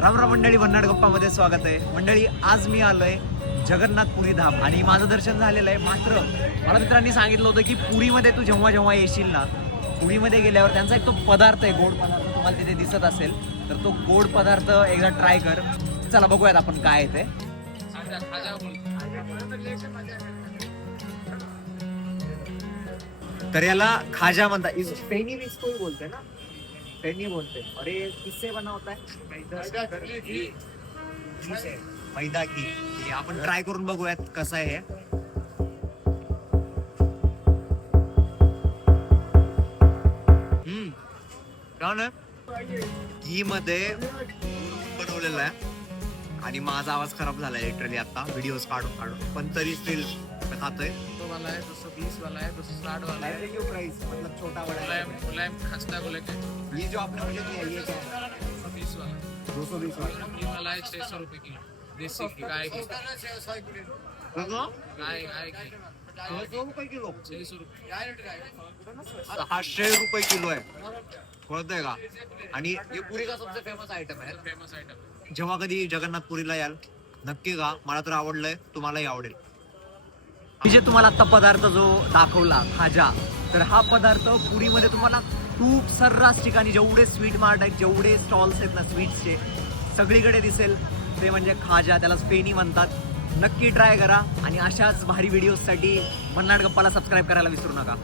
राम राम मंडळी, भन्नाट गप्पामध्ये स्वागत आहे. मंडळी, आज मी आलोय जगन्नाथपुरी धाम आणि माझं दर्शन झालेलं आहे. मात्र मला मित्रांनी सांगितलं होतं की पुरीमध्ये तू जेव्हा जेव्हा येशील ना, पुरीमध्ये गेल्यावर त्यांचा एक तो पदार्थ आहे, गोड पदार्थ तुम्हाला तिथे दिसत असेल तर तो गोड पदार्थ एकदा ट्राय कर. चला बघूयात आपण काय आहे ते. तर याला खाजा म्हणतात. पेनी बिस्कुट बोलते ना, पेनी बोलते. अरे किससे बना होता है? मैदा की. हे आपण ट्राय करून बघूयात कसं आहे हे. छान आहे. घी मध्ये बनवलेलं आहे आणि माझा आवाज खराब झालाय लिटरली आता व्हिडिओज काढून पण तरी स्टील खातोय. वाला है 220 वाला है 260 वाला है. प्राइस मतलब छोटा बड़ा मुलायम खस्ता को लेके ये जो आपने मुझे दिया ये क्या है? 220 वाला 220 वाला. ये वाला है 600 रुपए किलो देसी घी गाय की गाय घी 600 रुपये किलो. 600 रुपये 600 रुपये किलो आहे, कळतंय का? आणि हे पुरी का सबसे फेमस आयटम आहे. Famous item. जेव्हा कधी जगन्नाथपुरीला याल नक्की का, मला तर आवडलंय, तुम्हालाही आवडेल. मी जे तुम्हाला आता पदार्थ जो दाखवला खाजा, तर हा पदार्थ पुरीमध्ये तुम्हाला खूप सर्रास ठिकाणी जेवढे स्वीट मार्ट आहेत, जेवढे स्टॉल्स आहेत ना स्वीट्सचे, सगळीकडे दिसेल. ते म्हणजे खाजा, त्याला पेनी म्हणतात. नक्की ट्राय करा आणि अशाच भारी व्हिडिओजसाठी भन्नाट गप्पाला सबस्क्राईब करायला विसरू नका.